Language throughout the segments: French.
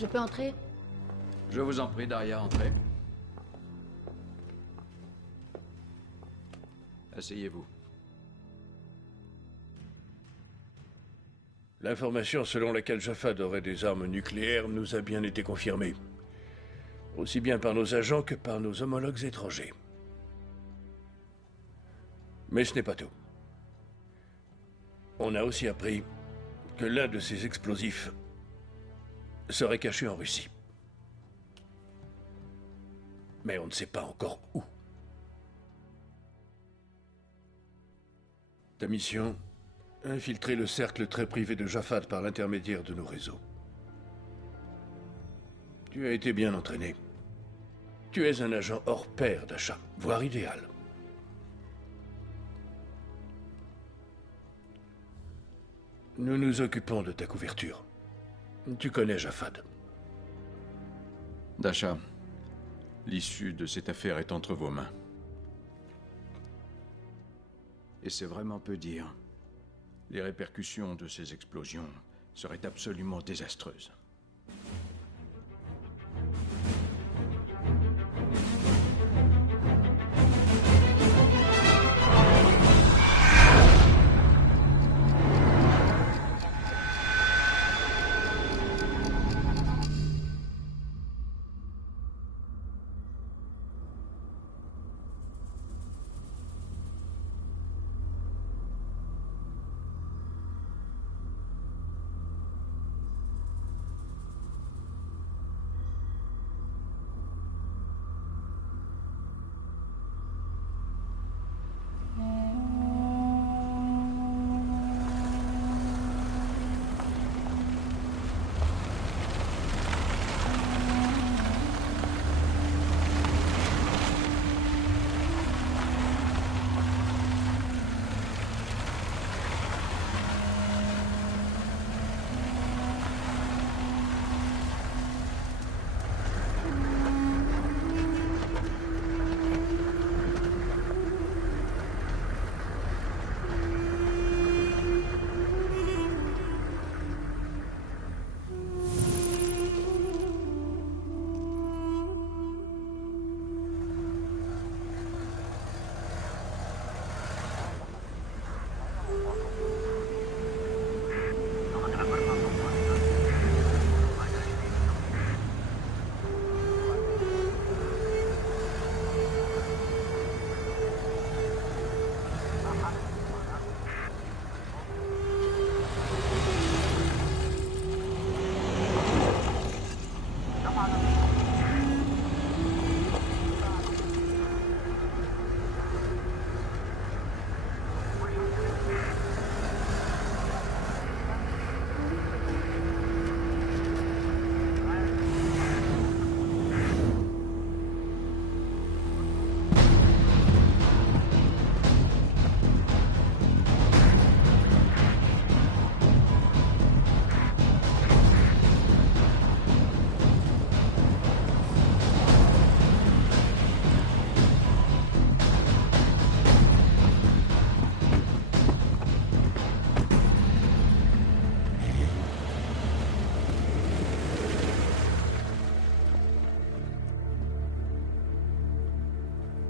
Je peux entrer? Je vous en prie, Daria, entrez. Asseyez-vous. L'information selon laquelle Jafad aurait des armes nucléaires nous a bien été confirmée. Aussi bien par nos agents que par nos homologues étrangers. Mais ce n'est pas tout. On a aussi appris que l'un de ces explosifs serait caché en Russie. Mais on ne sait pas encore où. Ta mission? Infiltrer le cercle très privé de Jafad par l'intermédiaire de nos réseaux. Tu as été bien entraîné. Tu es un agent hors pair d'achat, voire idéal. Nous nous occupons de ta couverture. Tu connais Jafad. Dasha, l'issue de cette affaire est entre vos mains. Et c'est vraiment peu dire. Les répercussions de ces explosions seraient absolument désastreuses.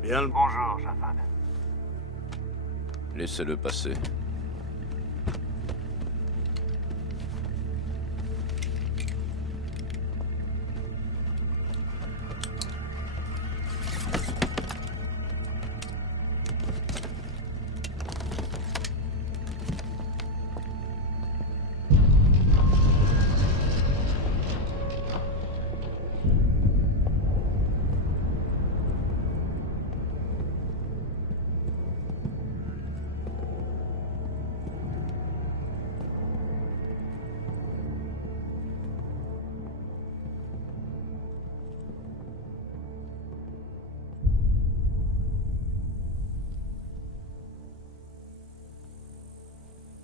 Bien le bonjour, Jafad. Laissez-le passer.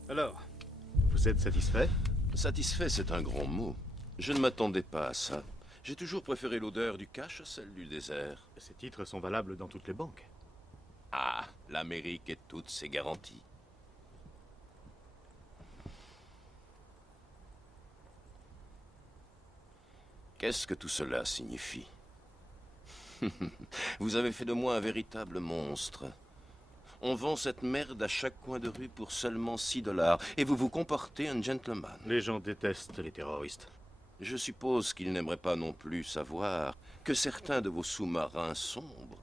Alors, vous êtes satisfait? Satisfait, c'est un grand mot. Je ne m'attendais pas à ça. J'ai toujours préféré l'odeur du cash à celle du désert. Ces titres sont valables dans toutes les banques. Ah, l'Amérique et toutes ses garanties. Qu'est-ce que tout cela signifie? Vous avez fait de moi un véritable monstre. On vend cette merde à chaque coin de rue pour seulement 6 $, et vous vous comportez un gentleman. Les gens détestent les terroristes. Je suppose qu'ils n'aimeraient pas non plus savoir que certains de vos sous-marins sombrent,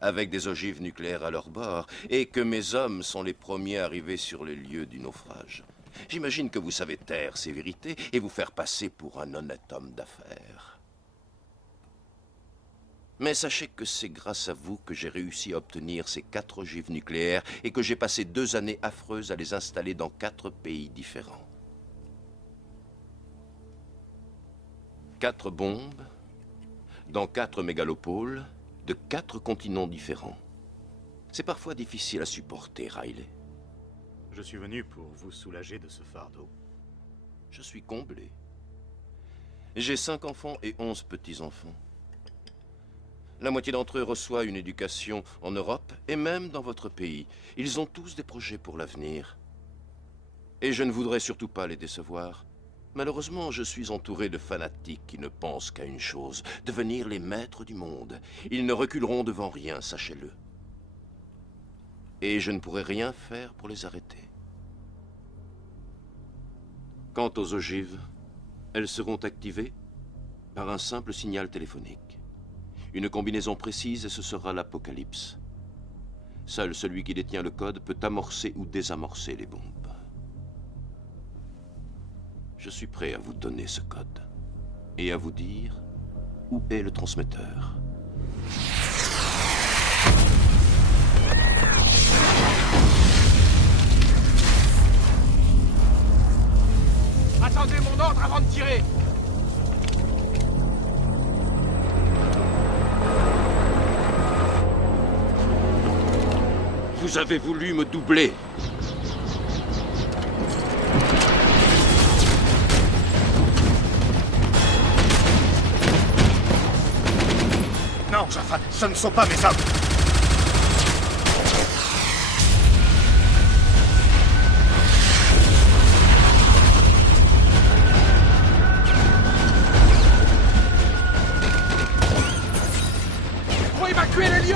avec des ogives nucléaires à leur bord, et que mes hommes sont les premiers arrivés sur les lieux du naufrage. J'imagine que vous savez taire ces vérités et vous faire passer pour un honnête homme d'affaires. Mais sachez que c'est grâce à vous que j'ai réussi à obtenir ces 4 ogives nucléaires et que j'ai passé 2 années affreuses à les installer dans 4 pays différents. 4 bombes, dans 4 mégalopoles, de 4 continents différents. C'est parfois difficile à supporter, Riley. Je suis venu pour vous soulager de ce fardeau. Je suis comblé. J'ai 5 enfants et 11 petits-enfants. La moitié d'entre eux reçoit une éducation en Europe et même dans votre pays. Ils ont tous des projets pour l'avenir. Et je ne voudrais surtout pas les décevoir. Malheureusement, je suis entouré de fanatiques qui ne pensent qu'à une chose, devenir les maîtres du monde. Ils ne reculeront devant rien, sachez-le. Et je ne pourrai rien faire pour les arrêter. Quant aux ogives, elles seront activées par un simple signal téléphonique. Une combinaison précise et ce sera l'apocalypse. Seul celui qui détient le code peut amorcer ou désamorcer les bombes. Je suis prêt à vous donner ce code et à vous dire où est le transmetteur. Attendez mon ordre avant de tirer! Vous avez voulu me doubler. Non, Jaffa, ce ne sont pas mes hommes. Faut évacuer les lieux!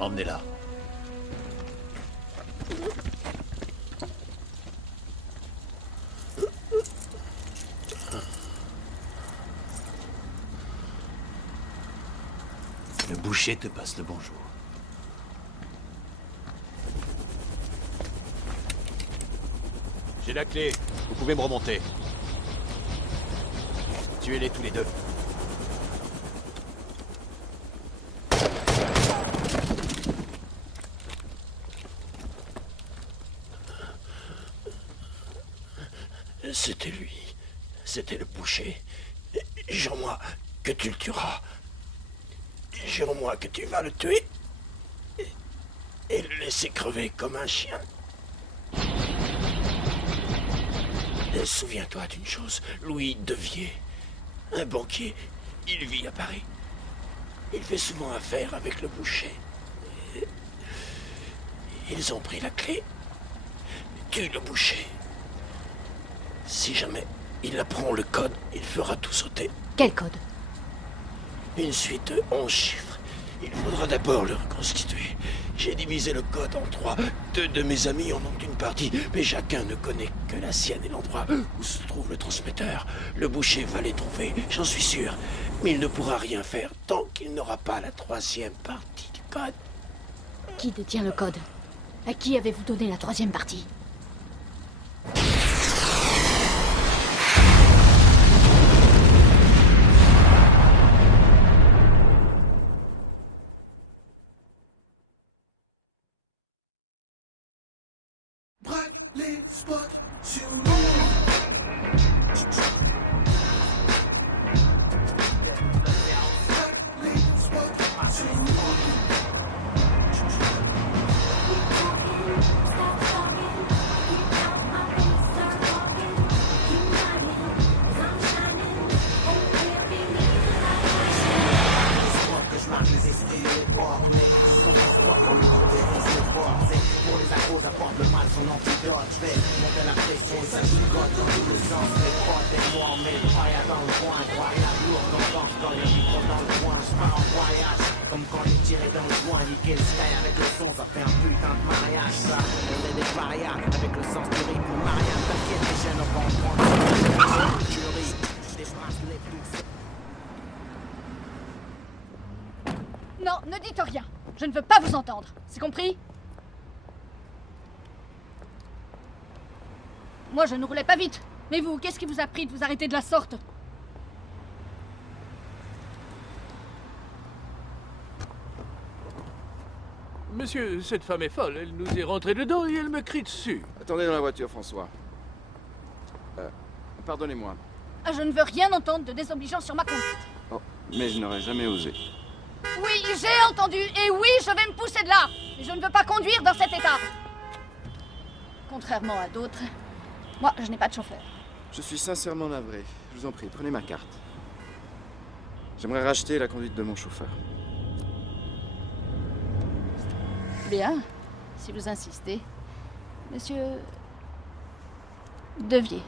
Emmenez-la. Le boucher te passe le bonjour. J'ai la clé. Vous pouvez me remonter. Tuez-les tous les deux. C'était lui. C'était le boucher. Jure-moi que tu le tueras. Jure-moi que tu vas le tuer et le laisser crever comme un chien. Et souviens-toi d'une chose, Louis Devier, un banquier, il vit à Paris. Il fait souvent affaire avec le boucher. Ils ont pris la clé. Tue le boucher. Si jamais il apprend le code, il fera tout sauter. Quel code? Une suite de 11 chiffres. Il faudra d'abord le reconstituer. J'ai divisé le code en 3. 2 de mes amis en ont une partie, mais chacun ne connaît que la sienne et l'endroit où se trouve le transmetteur. Le boucher va les trouver, j'en suis sûr. Mais il ne pourra rien faire tant qu'il n'aura pas la 3e partie du code. Qui détient le code? À qui avez-vous donné la 3e partie? Braque les spots sur nous. Braque les spots sur nous. Comme quand j'ai tiré dans le coin, niquer le sky avec le son, ça fait un putain de mariage, ça. On est des parias, avec le sens du rythme, Marianne, t'inquiète, les jeunes vont prendre le jury, des phrases les plus... Non, ne dites rien. Je ne veux pas vous entendre. C'est compris? Moi, je ne roulais pas vite. Mais vous, qu'est-ce qui vous a pris de vous arrêter de la sorte? Monsieur, cette femme est folle. Elle nous est rentrée dedans et elle me crie dessus. Attendez dans la voiture, François. Pardonnez-moi. Ah, je ne veux rien entendre de désobligeant sur ma conduite. Oh, mais je n'aurais jamais osé. Oui, j'ai entendu. Et oui, je vais me pousser de là. Mais je ne veux pas conduire dans cet état. Contrairement à d'autres, moi, je n'ai pas de chauffeur. Je suis sincèrement navré. Je vous en prie, prenez ma carte. J'aimerais racheter la conduite de mon chauffeur. Bien, si vous insistez. Monsieur Devier.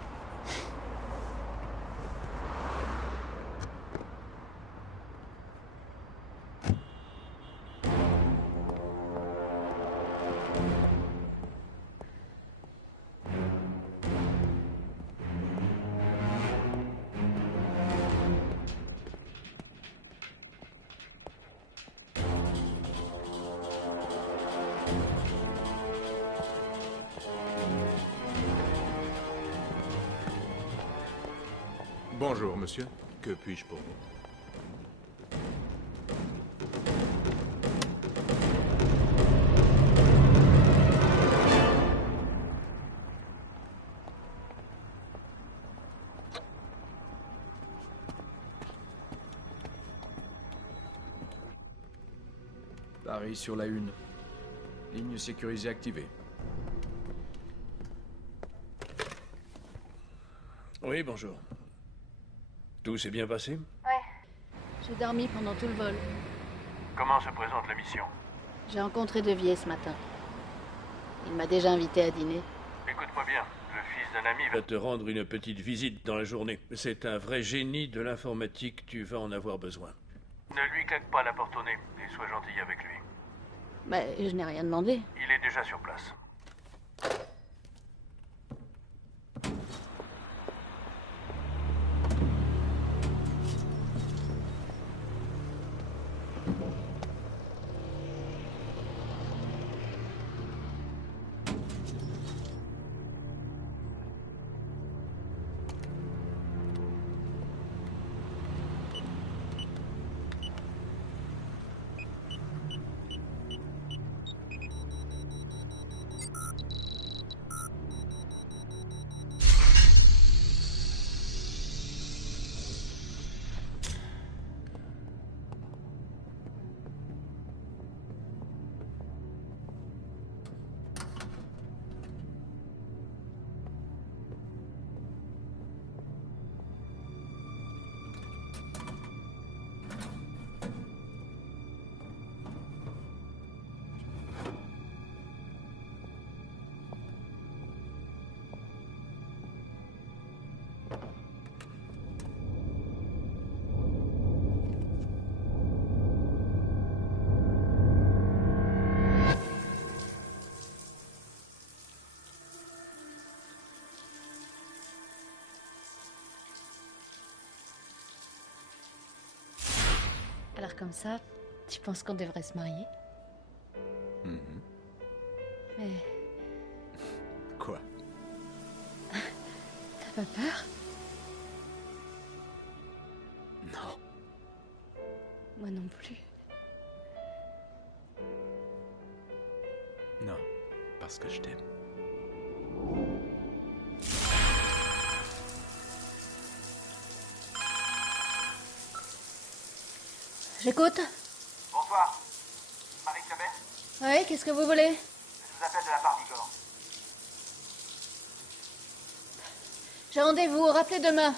Bonjour, monsieur. Que puis-je pour vous? Paris sur la une. Ligne sécurisée activée. Oui, bonjour. Tout s'est bien passé? Ouais. J'ai dormi pendant tout le vol. Comment se présente la mission? J'ai rencontré Devier ce matin. Il m'a déjà invité à dîner. Écoute-moi bien, le fils d'un ami va te rendre une petite visite dans la journée. C'est un vrai génie de l'informatique, tu vas en avoir besoin. Ne lui claque pas la porte au nez et sois gentil avec lui. Bah, je n'ai rien demandé. Il est déjà sur place. Alors comme ça, tu penses qu'on devrait se marier? Mais Quoi? t'as pas peur? Non. Moi non plus. Non. Parce que je t'aime. J'écoute. Bonsoir. Marie Chabert, Oui, qu'est-ce que vous voulez? je vous appelle de la part d'Igor. J'ai rendez-vous, rappelez demain.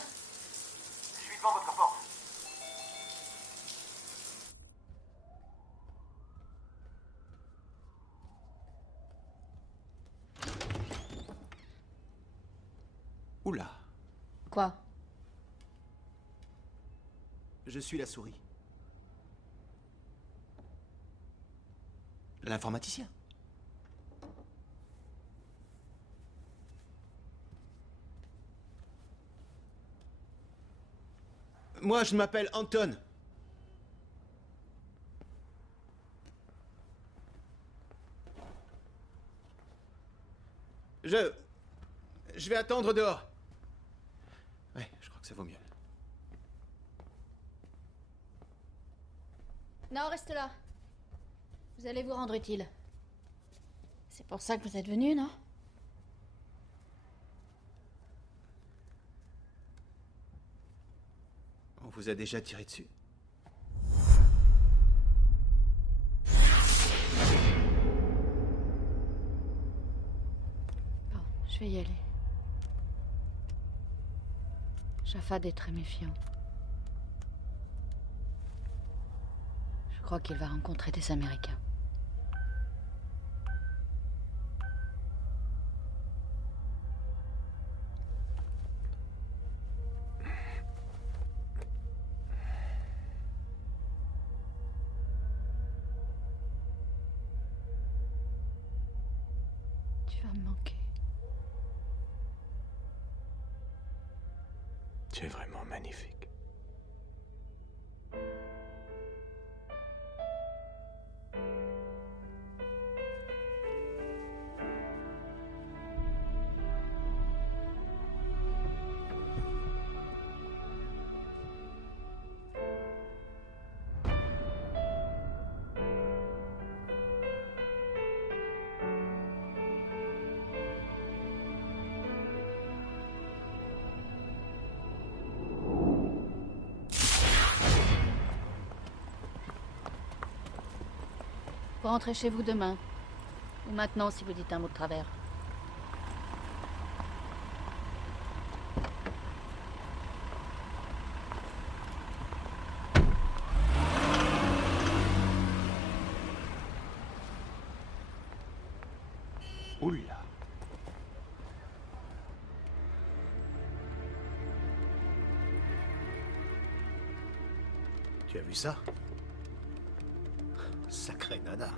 Je suis devant votre porte. Oula, Quoi? je suis la souris. L'informaticien. Moi, je m'appelle Anton. Je vais attendre dehors. Ouais, je crois que ça vaut mieux. Non, reste là. Vous allez vous rendre utile. C'est pour ça que vous êtes venu, non? On vous a déjà tiré dessus. Bon, je vais y aller. Jafad est très méfiant. Je crois qu'il va rencontrer des Américains. Tu vas me manquer. Tu es vraiment magnifique. Vous rentrez chez vous demain. Ou maintenant, si vous dites un mot de travers. Oula. Tu as vu ça? Sacré nana.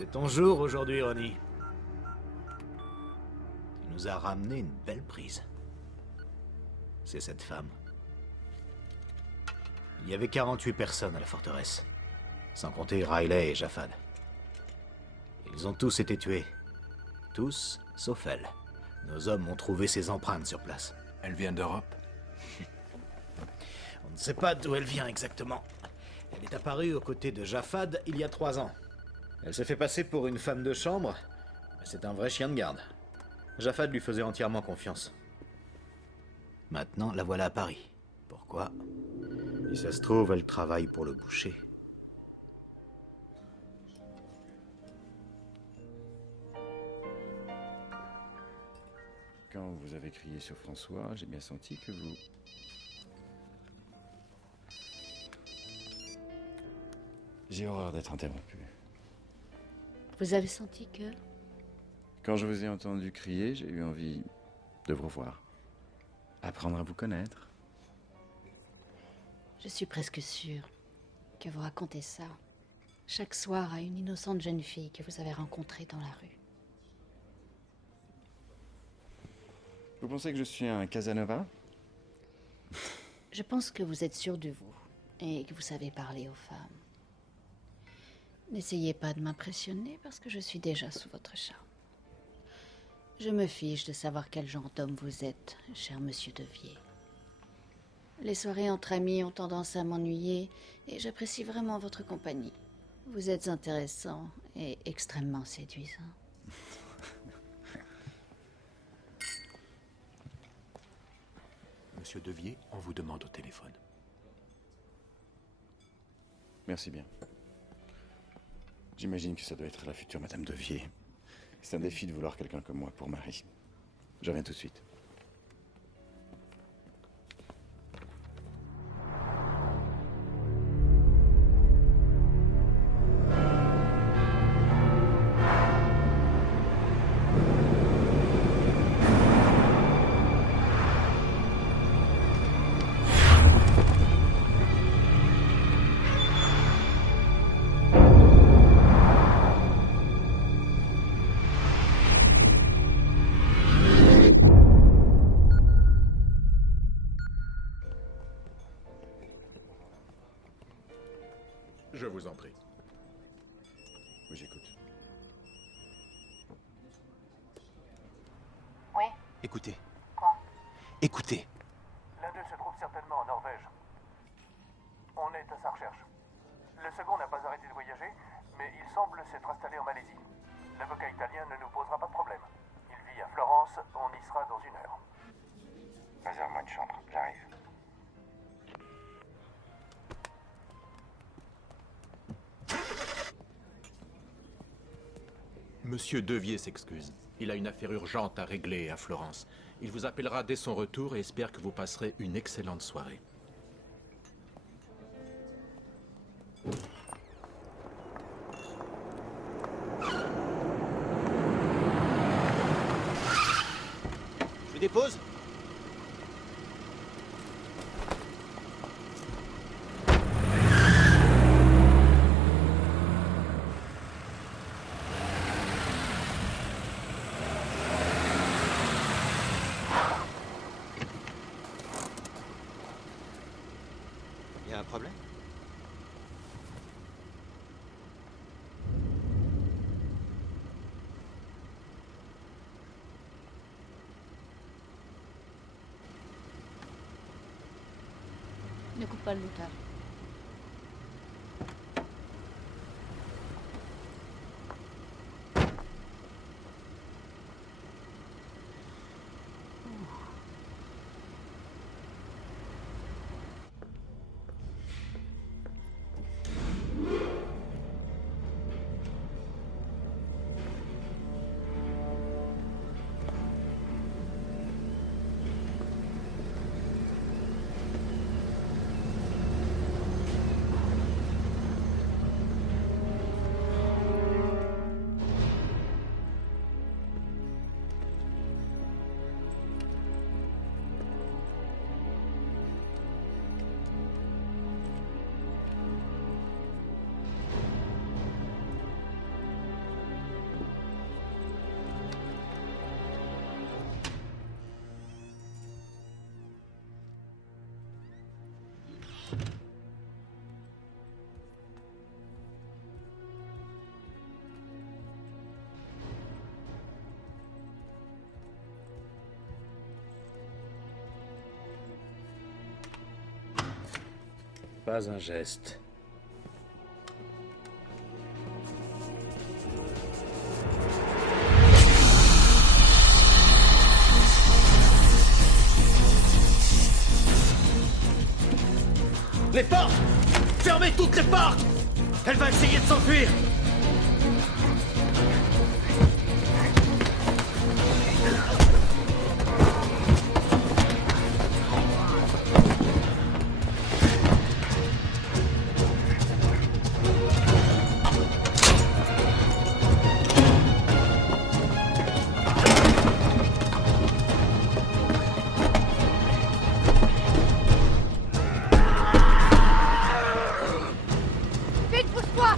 C'est ton jour aujourd'hui, Ronnie. Tu nous as ramené une belle prise. C'est cette femme. Il y avait 48 personnes à la forteresse, sans compter Riley et Japhad. Ils ont tous été tués. Tous, sauf elle. Nos hommes ont trouvé ses empreintes sur place. Elle vient d'Europe? On ne sait pas d'où elle vient exactement. Elle est apparue aux côtés de Japhad il y a 3 ans. Elle s'est fait passer pour une femme de chambre, mais c'est un vrai chien de garde. Japhad lui faisait entièrement confiance. Maintenant, la voilà à Paris. Pourquoi? Si ça se trouve, elle travaille pour le boucher. Quand vous avez crié sur François, j'ai bien senti que vous... J'ai horreur d'être interrompu. Vous avez senti que... Quand je vous ai entendu crier, j'ai eu envie de vous revoir. Apprendre à vous connaître. Je suis presque sûre que vous racontez ça chaque soir à une innocente jeune fille que vous avez rencontrée dans la rue. Vous pensez que je suis un Casanova? Je pense que vous êtes sûr de vous et que vous savez parler aux femmes. N'essayez pas de m'impressionner parce que je suis déjà sous votre charme. Je me fiche de savoir quel genre d'homme vous êtes, cher monsieur Devier. Les soirées entre amis ont tendance à m'ennuyer et j'apprécie vraiment votre compagnie. Vous êtes intéressant et extrêmement séduisant. Monsieur Devier, on vous demande au téléphone. Merci bien. J'imagine que ça doit être la future Madame Devier. C'est un défi de vouloir quelqu'un comme moi pour mari. Je reviens tout de suite. Je vous en prie. Oui, j'écoute. Oui. Écoutez. Quoi? Écoutez. L'un d'eux se trouve certainement en Norvège. On est à sa recherche. Le second n'a pas arrêté de voyager, mais il semble s'être installé en Malaisie. L'avocat italien ne nous posera pas de problème. Il vit à Florence, on y sera dans 1 heure. Réserve-moi une chambre, j'arrive. Monsieur Devier s'excuse. Il a une affaire urgente à régler à Florence. Il vous appellera dès son retour et espère que vous passerez une excellente soirée. Je vous dépose? Il y a un problème? Ne coupe pas le montage. Pas un geste. Les portes! Fermez toutes les portes! Elle va essayer de s'enfuir! Vite, pousse-toi!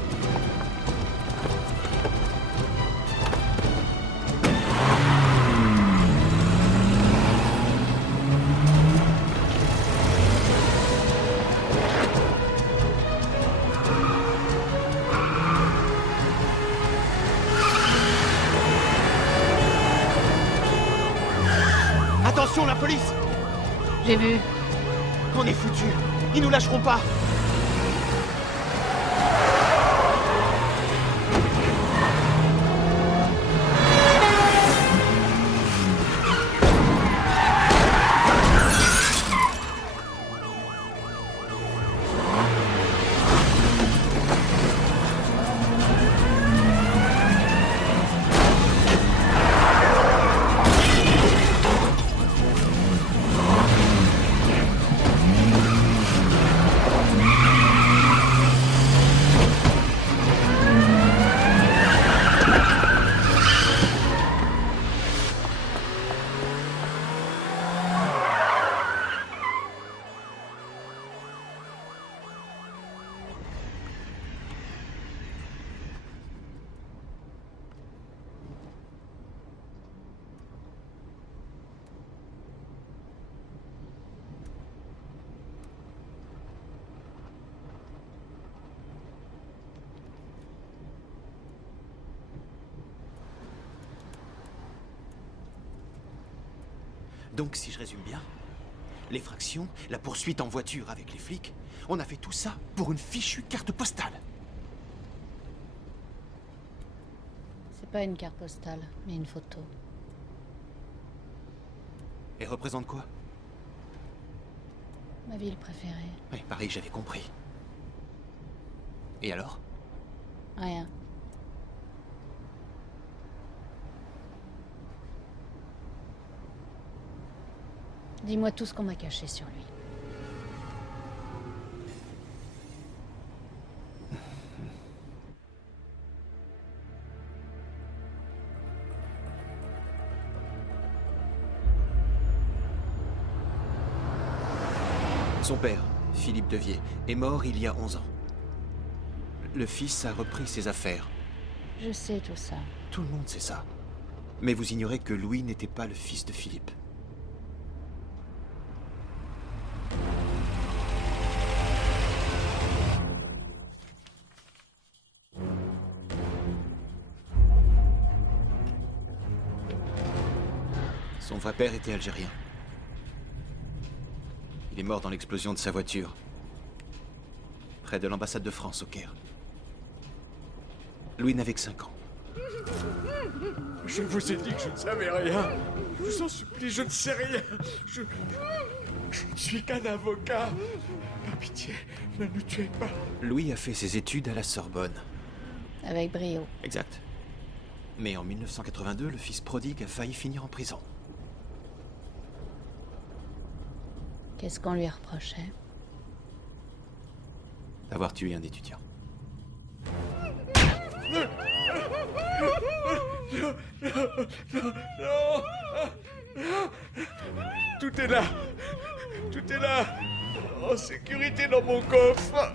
Attention, la police! J'ai vu. On est foutus! Ils nous lâcheront pas! Donc, si je résume bien, l'effraction, la poursuite en voiture avec les flics, on a fait tout ça pour une fichue carte postale. C'est pas une carte postale, mais une photo. Et représente quoi? Ma ville préférée. Oui, pareil, j'avais compris. Et alors? Rien. Dis-moi tout ce qu'on m'a caché sur lui. Son père, Philippe Devier, est mort il y a 11 ans. Le fils a repris ses affaires. Je sais tout ça. Tout le monde sait ça. Mais vous ignorez que Louis n'était pas le fils de Philippe. Son vrai père était algérien. Il est mort dans l'explosion de sa voiture, près de l'ambassade de France au Caire. Louis n'avait que 5 ans. Je vous ai dit que je ne savais rien. Je vous en supplie, je ne sais rien. Je ne suis qu'un avocat. Par pitié, ne nous tuez pas. Louis a fait ses études à la Sorbonne. Avec brio. Exact. Mais en 1982, le fils prodigue a failli finir en prison. Qu'est-ce qu'on lui reprochait? D'avoir tué un étudiant. Non, non, non. Tout est là. Tout est là. En sécurité dans mon coffre.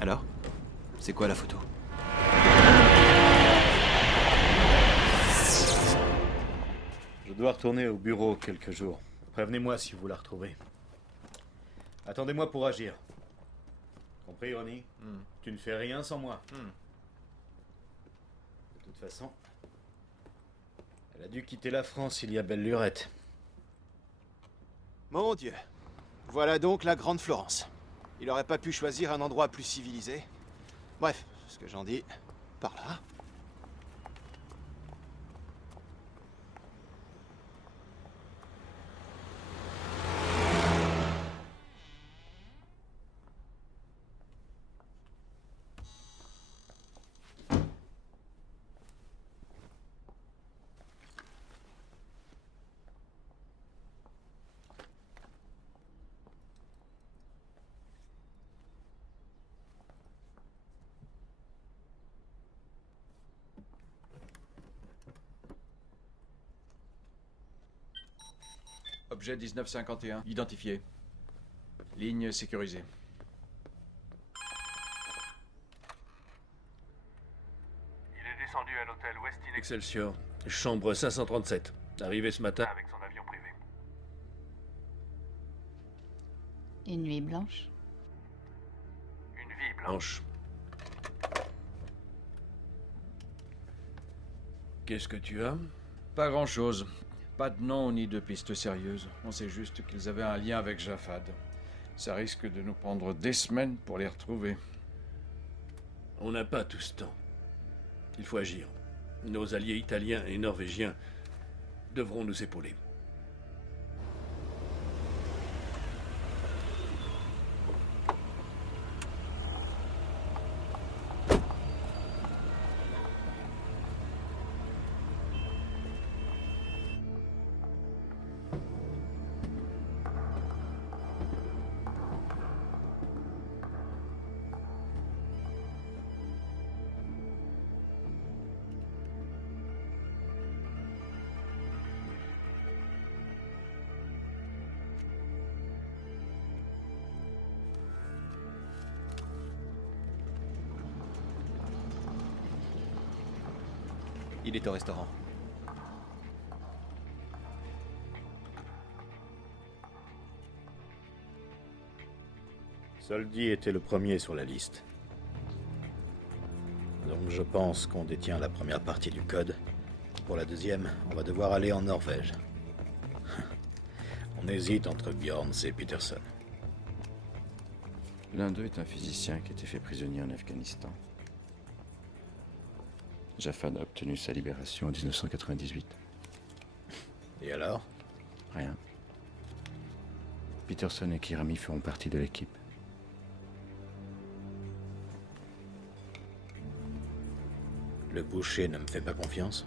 Alors? C'est quoi la photo? Je dois retourner au bureau quelques jours. Prévenez-moi si vous la retrouvez. Attendez-moi pour agir. Compris, Ronnie? Tu ne fais rien sans moi. De toute façon, Elle a dû quitter la France il y a belle lurette. Mon Dieu. Voilà donc la Grande Florence. Il aurait pas pu choisir un endroit plus civilisé. Bref, ce que j'en dis, par là. Objet 1951, identifié. Ligne sécurisée. Il est descendu à l'hôtel Westin Excelsior, chambre 537. Arrivé ce matin. avec son avion privé. Une nuit blanche. Une vie blanche. Qu'est-ce que tu as? Pas grand-chose. Pas de nom ni de piste sérieuse. On sait juste qu'ils avaient un lien avec Jafad. Ça risque de nous prendre des semaines pour les retrouver. On n'a pas tout ce temps. Il faut agir. Nos alliés italiens et norvégiens devront nous épauler. Il est au restaurant. Soldi était le premier sur la liste. Donc je pense qu'on détient la première partie du code. Pour la deuxième, on va devoir aller en Norvège. On hésite entre Bjorns et Peterson. L'un d'eux est un physicien qui a été fait prisonnier en Afghanistan. Jafad a obtenu sa libération en 1998. Et alors? Rien. Peterson et Kirami feront partie de l'équipe. Le boucher ne me fait pas confiance?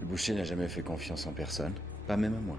Le boucher n'a jamais fait confiance en personne, pas même à moi.